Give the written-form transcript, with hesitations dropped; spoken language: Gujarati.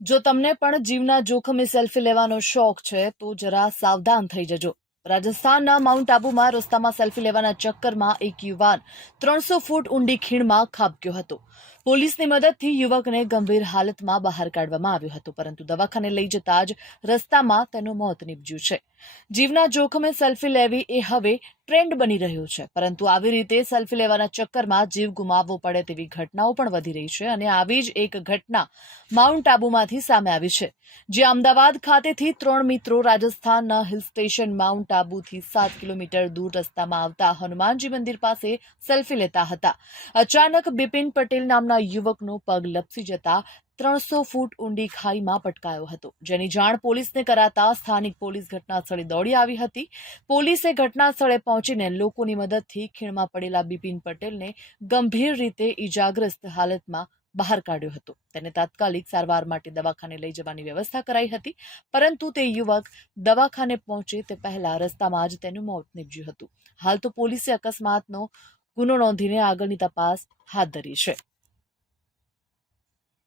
જો તમને પણ જીવના જોખમે સેલ્ફી લેવાનો શોખ છે તો જરા સાવધાન થઈ જજો। રાજસ્થાનના માઉન્ટ આબુમાં રસ્તામાં સેલ્ફી લેવાના ચક્કરમાં એક યુવાન 300 ફૂટ ઊંડી ખીણમાં ખાબક્યો હતો। પોલીસની મદદથી યુવકને ગંભીર હાલતમાં બહાર કાઢવામાં આવ્યો હતો, પરંતુ દવાખાને લઈ જતા જ રસ્તામાં તેનું મોત નીપજ્યું છે। જીવના જોખમે સેલ્ફી લેવી એ હવે ટ્રેન્ડ બની રહ્યો છે, પરંતુ આવી રીતે સેલ્ફી લેવાના ચક્કરમાં જીવ ગુમાવવો પડે તેવી ઘટનાઓ પણ વધી રહી છે। અને આવી જ એક ઘટના માઉન્ટ આબુમાંથી સામે આવી છે, જ્યાં અમદાવાદ ખાતેથી 3 મિત્રો રાજસ્થાનના હિલ સ્ટેશન માઉન્ટ આબુથી 7 કિલોમીટર દૂર રસ્તામાં આવતા હનુમાનજી મંદિર પાસે સેલ્ફી લેતા હતા। અચાનક બિપિન પટેલ નામના યુવકનો પગ લપસી જતા 300 ફૂટ ઊંડી ખાઈમાં પટકાયો હતો, જેની જાણ પોલીસને કરાતા સ્થાનિક પોલીસ ઘટના સ્થળે દોડી આવી હતી। પોલીસે ઘટના સ્થળે પહોંચીને લોકોની મદદથી ખીણમાં પડેલા બિપિન પટેલને ગંભીર રીતે ઈજાગ્રસ્ત હાલતમાં બહાર કાઢ્યો હતો। તેને તાત્કાલિક સારવાર માટે દવાખાને લઈ જવાની વ્યવસ્થા કરાઈ હતી, પરંતુ તે યુવક દવાખાને પહોંચે તે પહેલા રસ્તામાં જ તેનું મોત નીપજ્યું હતું। હાલ તો પોલીસે અકસ્માતનો ગુનો નોંધીને આગળની તપાસ હાથ ધરી છે।